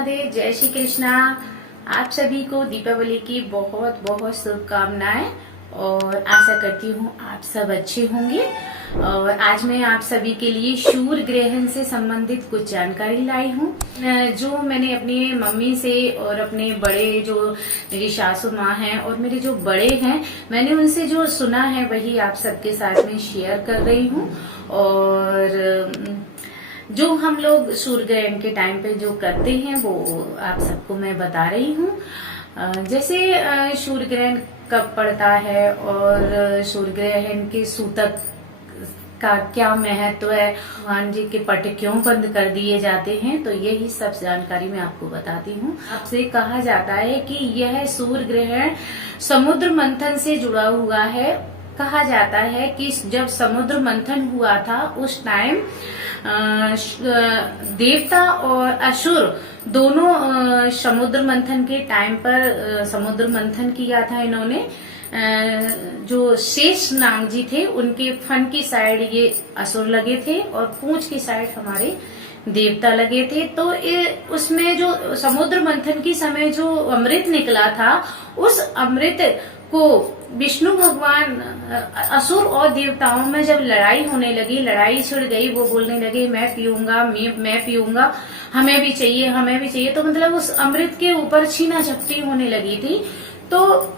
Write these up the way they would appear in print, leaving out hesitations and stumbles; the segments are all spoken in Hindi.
राधे, जय श्री कृष्णा। आप सभी को दीपावली की बहुत बहुत शुभकामनाएं और आशा करती हूँ आप सब अच्छे होंगे। और आज मैं आप सभी के लिए सूर्य ग्रहण से संबंधित कुछ जानकारी लाई हूँ, जो मैंने अपनी मम्मी से और अपने बड़े जो मेरी सासू माँ हैं और मेरे जो बड़े हैं, मैंने उनसे जो सुना है वही आप सबके साथ में शेयर कर रही हूँ। और जो हम लोग सूर्य ग्रहण के टाइम पे जो करते हैं वो आप सबको मैं बता रही हूँ। जैसे सूर्य ग्रहण कब पड़ता है और सूर्य ग्रहण के सूतक का क्या महत्व है, भगवान जी के पट क्यों बंद कर दिए जाते हैं, तो यही सब जानकारी मैं आपको बताती हूँ। आपसे कहा जाता है कि यह सूर्य ग्रहण समुद्र मंथन से जुड़ा हुआ है। कहा जाता है कि जब समुद्र मंथन हुआ था उस टाइम देवता और असुर दोनों समुद्र मंथन के टाइम पर समुद्र मंथन किया था इन्होंने। जो शेष नाग जी थे उनके फन की साइड ये असुर लगे थे और पूंछ की साइड हमारे देवता लगे थे। तो उसमें जो समुद्र मंथन के समय जो अमृत निकला था, उस अमृत को विष्णु भगवान असुर और देवताओं में जब लड़ाई होने लगी, लड़ाई छिड़ गई, वो बोलने लगे मैं पीऊंगा, मैं पीऊंगा, हमें भी चाहिए, हमें भी चाहिए। तो मतलब उस अमृत के ऊपर छीना झपटी होने लगी थी। तो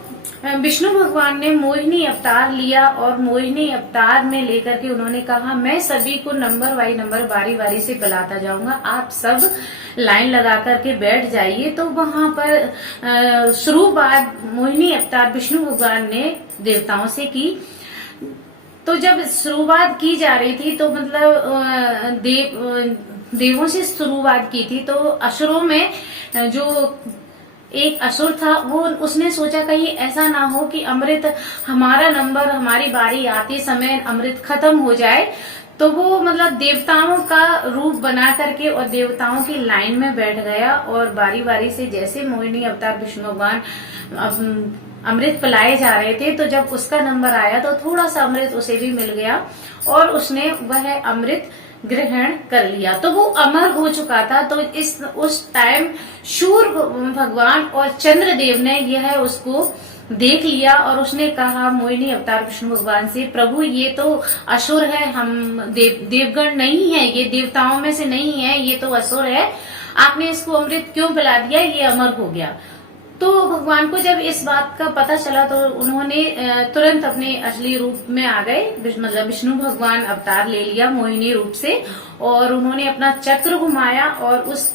विष्णु भगवान ने मोहिनी अवतार लिया और मोहिनी अवतार में लेकर के उन्होंने कहा मैं सभी को नंबर बाई नंबर बारी बारी से बुलाता जाऊंगा, आप सब लाइन लगा करके बैठ जाइए। तो वहां पर शुरुआत मोहिनी अवतार विष्णु भगवान ने देवताओं से की। तो जब शुरुआत की जा रही थी तो मतलब देवों से शुरुआत की थी, तो असुरों में जो एक असुर था वो उसने सोचा कहीं ऐसा ना हो कि अमृत हमारा नंबर, हमारी बारी आते समय अमृत खत्म हो जाए। तो वो मतलब देवताओं का रूप बना करके और देवताओं की लाइन में बैठ गया और बारी बारी से जैसे मोहिनी अवतार विष्णु भगवान अमृत पिलाए जा रहे थे, तो जब उसका नंबर आया तो थोड़ा सा अमृत उसे भी मिल गया और उसने वह अमृत ग्रहण कर लिया। तो वो अमर हो चुका था। तो उस टाइम सूर्य भगवान और चंद्रदेव ने यह उसको देख लिया और उसने कहा मोहिनी अवतार विष्णु भगवान से, प्रभु ये तो असुर है, हम देवगण नहीं है, ये देवताओं में से नहीं है, ये तो असुर है, आपने इसको अमृत क्यों पिला दिया, ये अमर हो गया। तो भगवान को जब इस बात का पता चला तो उन्होंने तुरंत अपने असली रूप में आ गए, मतलब विष्णु भगवान अवतार ले लिया मोहिनी रूप से और उन्होंने अपना चक्र घुमाया और उस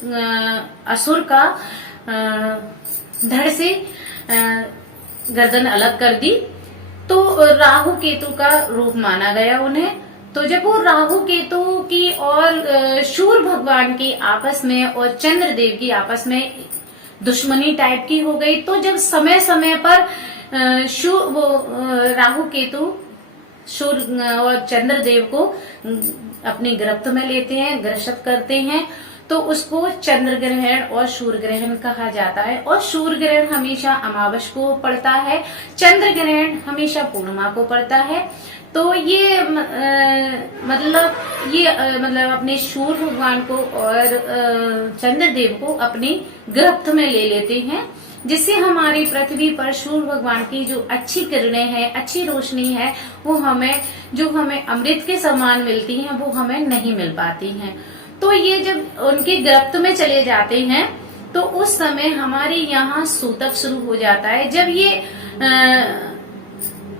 असुर का धड़ से गर्दन अलग कर दी। तो राहु केतु का रूप माना गया उन्हें। तो जब वो राहु केतु की और सूर्य भगवान की आपस में और चंद्रदेव की आपस में दुश्मनी टाइप की हो गई, तो जब समय समय पर राहु केतु सूर्य और चंद्रदेव को अपनी गिरफ्त में लेते हैं, ग्रसित करते हैं, तो उसको चंद्र ग्रहण और सूर्य ग्रहण कहा जाता है। और सूर्य ग्रहण हमेशा अमावस को पड़ता है, चंद्र ग्रहण हमेशा पूर्णिमा को पड़ता है। तो ये मतलब अपने सूर्य भगवान को और चंद्रदेव को अपनी गिरफ्त में ले लेते हैं, जिससे हमारी पृथ्वी पर सूर्य भगवान की जो अच्छी किरणें हैं, अच्छी रोशनी है, वो हमें अमृत के समान मिलती हैं, वो हमें नहीं मिल पाती हैं। तो ये जब उनकी गिरफ्त में चले जाते हैं तो उस समय हमारे यहाँ सूतक शुरू हो जाता है। जब ये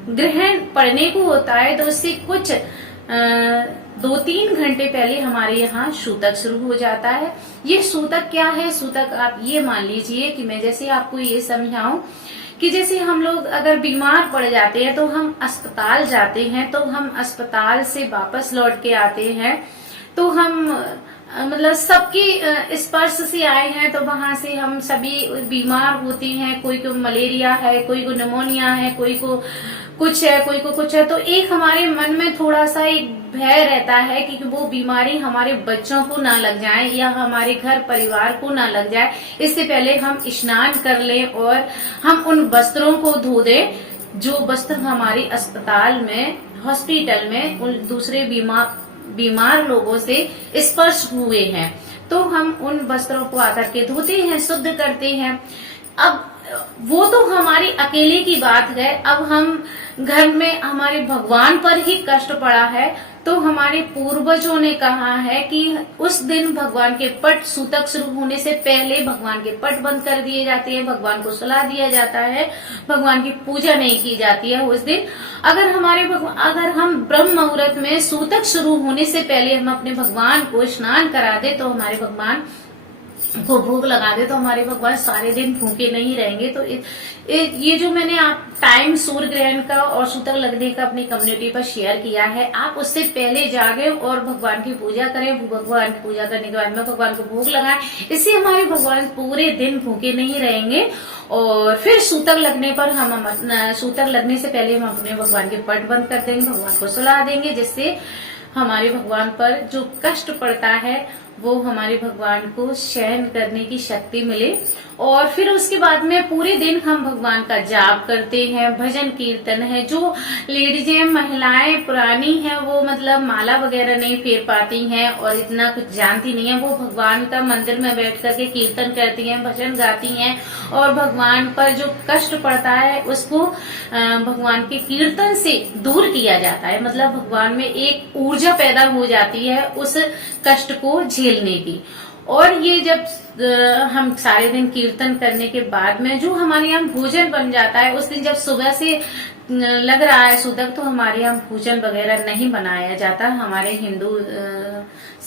ग्रहण पड़ने को होता है तो उससे कुछ 2-3 घंटे पहले हमारे यहाँ सूतक शुरू हो जाता है। ये सूतक क्या है? सूतक आप ये मान लीजिए कि मैं जैसे आपको ये समझाऊं कि जैसे हम लोग अगर बीमार पड़ जाते हैं तो हम अस्पताल जाते हैं, तो हम अस्पताल से वापस लौट के आते हैं, तो हम मतलब सबकी स्पर्श से आए हैं, तो वहां से हम सभी बीमार होते हैं। कोई को मलेरिया है, कोई को निमोनिया है, कोई को कुछ है, कोई को कुछ है। तो एक हमारे मन में थोड़ा सा एक भय रहता है कि वो बीमारी हमारे बच्चों को ना लग जाए या हमारे घर परिवार को ना लग जाए। इससे पहले हम स्नान कर लें और हम उन वस्त्रों को धो दें जो वस्त्र हमारे अस्पताल में, हॉस्पिटल में उन दूसरे बीमार लोगों से स्पर्श हुए हैं। तो हम उन वस्त्रों को आकर के धोते हैं, शुद्ध करते हैं। अब वो तो हमारी अकेले की बात है। अब हम घर में हमारे भगवान पर ही कष्ट पड़ा है, तो हमारे पूर्वजों ने कहा है कि उस दिन भगवान के पट, सूतक शुरू होने से पहले भगवान के पट बंद कर दिए जाते हैं, भगवान को सुला दिया जाता है, भगवान की पूजा नहीं की जाती है उस दिन। अगर हम ब्रह्म मुहूर्त में सूतक शुरू होने से पहले हम अपने भगवान को स्नान करा दे, तो हमारे भगवान को भोग लगा दे, तो हमारे भगवान सारे दिन भूखे नहीं रहेंगे। तो ये जो मैंने आप टाइम सूर्य ग्रहण का और सूतक लगने का अपनी कम्युनिटी पर शेयर किया है, आप उससे पहले जागे और भगवान की पूजा करें। भगवान की पूजा करने के बाद में भगवान को भोग लगाएं, इससे हमारे भगवान पूरे दिन भूखे नहीं रहेंगे। और फिर सूतक लगने पर सूतक लगने से पहले हम अपने भगवान के पट बंद कर देंगे, भगवान को सुला देंगे, जिससे हमारे भगवान पर जो कष्ट पड़ता है वो हमारे भगवान को सहन करने की शक्ति मिले। और फिर उसके बाद में पूरे दिन हम भगवान का जाप करते हैं, भजन कीर्तन है। जो लेडीज हैं, महिलाएं पुरानी हैं, वो मतलब माला वगैरह नहीं फेर पाती हैं और इतना कुछ जानती नहीं है, वो भगवान का मंदिर में बैठ करके कीर्तन करती हैं, भजन गाती हैं और भगवान पर जो कष्ट पड़ता है उसको भगवान के कीर्तन से दूर किया जाता है। मतलब भगवान में एक ऊर्जा पैदा हो जाती है उस कष्ट को झेलने की। और ये जब हम सारे दिन कीर्तन करने के बाद में जो हमारे यहाँ भोजन बन जाता है, उस दिन जब सुबह से लग रहा है सूतक, तो हमारे यहाँ भोजन वगैरह नहीं बनाया जाता। हमारे हिंदू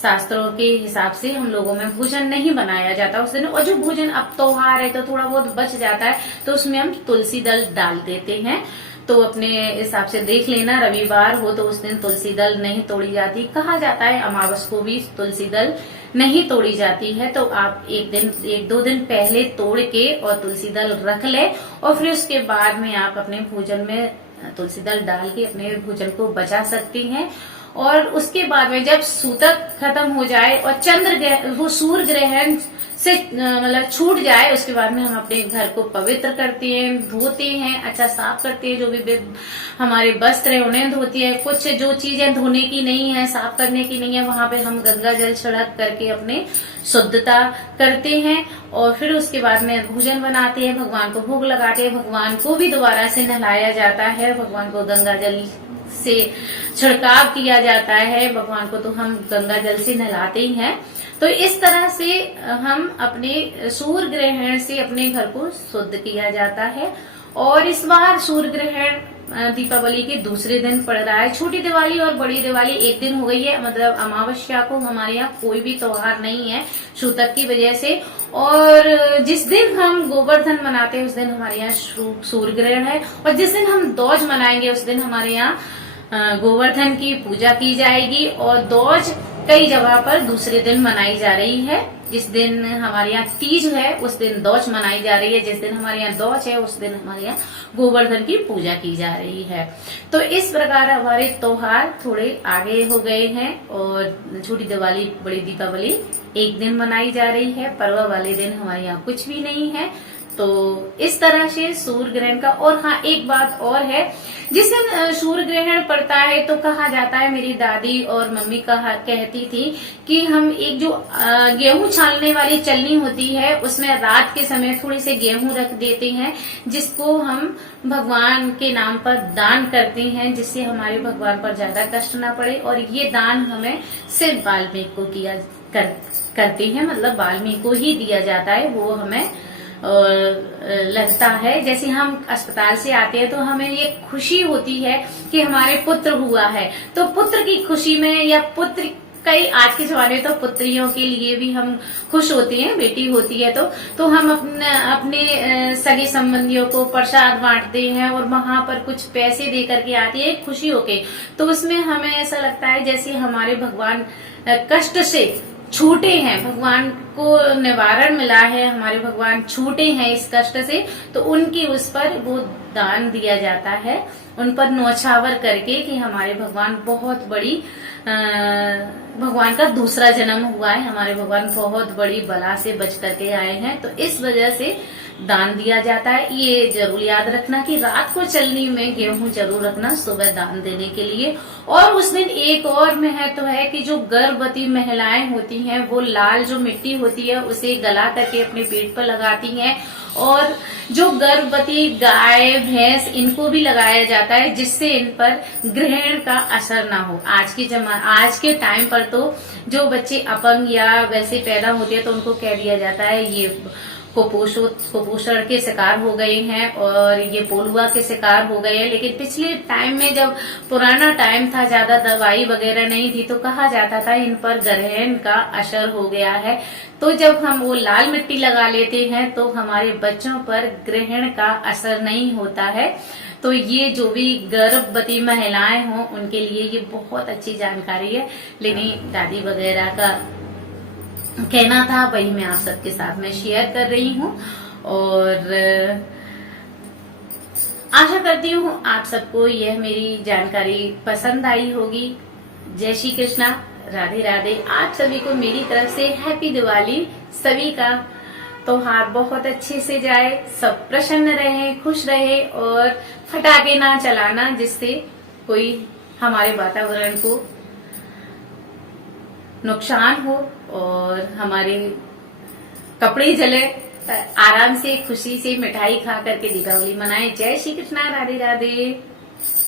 शास्त्रों के हिसाब से हम लोगों में भोजन नहीं बनाया जाता उस दिन। और जो भोजन अब त्योहार है तो थोड़ा बहुत बच जाता है, तो उसमें हम तुलसी दल डाल देते हैं। तो अपने हिसाब से देख लेना, रविवार हो तो उस दिन तुलसी दल नहीं तोड़ी जाती। कहा जाता है अमावस को भी तुलसी दल नहीं तोड़ी जाती है, तो आप एक दो दिन पहले तोड़ के और तुलसी दल रख ले, और फिर उसके बाद में आप अपने भोजन में तुलसी दल डाल के अपने भोजन को बचा सकती हैं। और उसके बाद में जब सूतक खत्म हो जाए और वो सूर्य ग्रहण से मतलब छूट जाए, उसके बाद में हम अपने घर को पवित्र करते हैं, धोते हैं, अच्छा साफ करते हैं। जो भी हमारे वस्त्र है उन्हें धोते हैं। कुछ जो चीजें धोने की नहीं है, साफ करने की नहीं है, वहां पे हम गंगा जल छिड़क करके अपने शुद्धता करते हैं। और फिर उसके बाद में भोजन बनाते हैं, भगवान को भोग लगाते हैं, भगवान को भी दोबारा से नहलाया जाता है, भगवान को गंगा जल से छिड़काव किया जाता है। भगवान को तो हम गंगा जल से नहलाते ही हैं। तो इस तरह से हम अपने सूर्य ग्रहण से अपने घर को शुद्ध किया जाता है। और इस बार सूर्य ग्रहण दीपावली के दूसरे दिन पड़ रहा है। छोटी दिवाली और बड़ी दिवाली एक दिन हो गई है, मतलब अमावस्या को हमारे यहाँ कोई भी त्योहार नहीं है सूतक की वजह से। और जिस दिन हम गोवर्धन मनाते हैं उस दिन हमारे यहाँ सूर्य ग्रहण है, और जिस दिन हम दौज मनाएंगे उस दिन हमारे यहाँ गोवर्धन की पूजा की जाएगी। और दौज कई जगह पर दूसरे दिन मनाई जा रही है। जिस दिन हमारे यहाँ तीज है उस दिन दौज मनाई जा रही है, जिस दिन हमारे यहाँ दौज है उस दिन हमारे यहाँ गोवर्धन की पूजा की जा रही है। तो इस प्रकार हमारे त्योहार थोड़े आगे हो गए हैं, और छोटी दिवाली बड़ी दीपावली एक दिन मनाई जा रही है, पर्व वाले दिन हमारे यहाँ कुछ भी नहीं है। तो इस तरह से सूर्य ग्रहण का। और हाँ, एक बात और है, जिस दिन सूर्य ग्रहण पड़ता है तो कहा जाता है, मेरी दादी और मम्मी कहती थी कि हम एक जो गेहूं छानने वाली चलनी होती है उसमें रात के समय थोड़ी से गेहूं रख देते हैं, जिसको हम भगवान के नाम पर दान करते हैं, जिससे हमारे भगवान पर ज्यादा कष्ट ना पड़े। और ये दान हमें सिर्फ वाल्मीकि को करते हैं, मतलब वाल्मीकि को ही दिया जाता है। वो हमें लगता है जैसे हम अस्पताल से आते हैं तो हमें ये खुशी होती है कि हमारे पुत्र हुआ है, तो पुत्र की खुशी में, या पुत्र कई आज के जमाने में तो पुत्रियों के लिए भी हम खुश होते हैं, बेटी होती है तो हम अपने सगे संबंधियों को प्रसाद बांटते हैं और वहां पर कुछ पैसे दे करके आती है खुशी होके। तो उसमें हमें ऐसा लगता है जैसे हमारे भगवान कष्ट से छूटे हैं, भगवान को निवारण मिला है, हमारे भगवान छूटे हैं इस कष्ट से, तो उनकी उस पर वो दान दिया जाता है, उन पर न्योछावर करके कि हमारे भगवान बहुत बड़ी भगवान का दूसरा जन्म हुआ है, हमारे भगवान बहुत बड़ी बला से बच करके आए हैं। तो इस वजह से दान दिया जाता है। ये जरूर याद रखना कि रात को चलनी में गेहूं जरूर रखना सुबह दान देने के लिए। और उस दिन एक और महत्व है कि जो गर्भवती महिलाएं होती हैं वो लाल जो मिट्टी होती है उसे गला करके अपने पेट पर लगाती हैं, और जो गर्भवती गाय भैंस इनको भी लगाया जाता है जिससे इन पर ग्रहण का असर ना हो। आज के टाइम पर तो जो बच्चे अपंग या वैसे पैदा होते हैं तो उनको कह दिया जाता है ये कुपोषण के शिकार हो गए हैं और ये पोलुआ के शिकार हो गए हैं। लेकिन पिछले टाइम में जब पुराना टाइम था, ज्यादा दवाई वगैरह नहीं थी, तो कहा जाता था इन पर ग्रहण का असर हो गया है। तो जब हम वो लाल मिट्टी लगा लेते हैं तो हमारे बच्चों पर ग्रहण का असर नहीं होता है। तो ये जो भी गर्भवती महिलाएं हों उनके लिए ये बहुत अच्छी जानकारी है। लेकिन दादी वगैरह का कहना था, वही मैं आप सबके साथ में शेयर कर रही हूँ। और आशा करती हूँ आप सबको यह मेरी जानकारी पसंद आई होगी। जय श्री कृष्णा, राधे राधे। आप सभी को मेरी तरफ से हैप्पी दिवाली। सभी का त्योहार बहुत अच्छे से जाए, सब प्रसन्न रहे, खुश रहे और फटाके ना चलाना जिससे कोई हमारे वातावरण को नुकसान हो और हमारे कपड़े जले। आराम से खुशी से मिठाई खा करके दीपावली मनाएं। जय श्री कृष्णा, राधे राधे।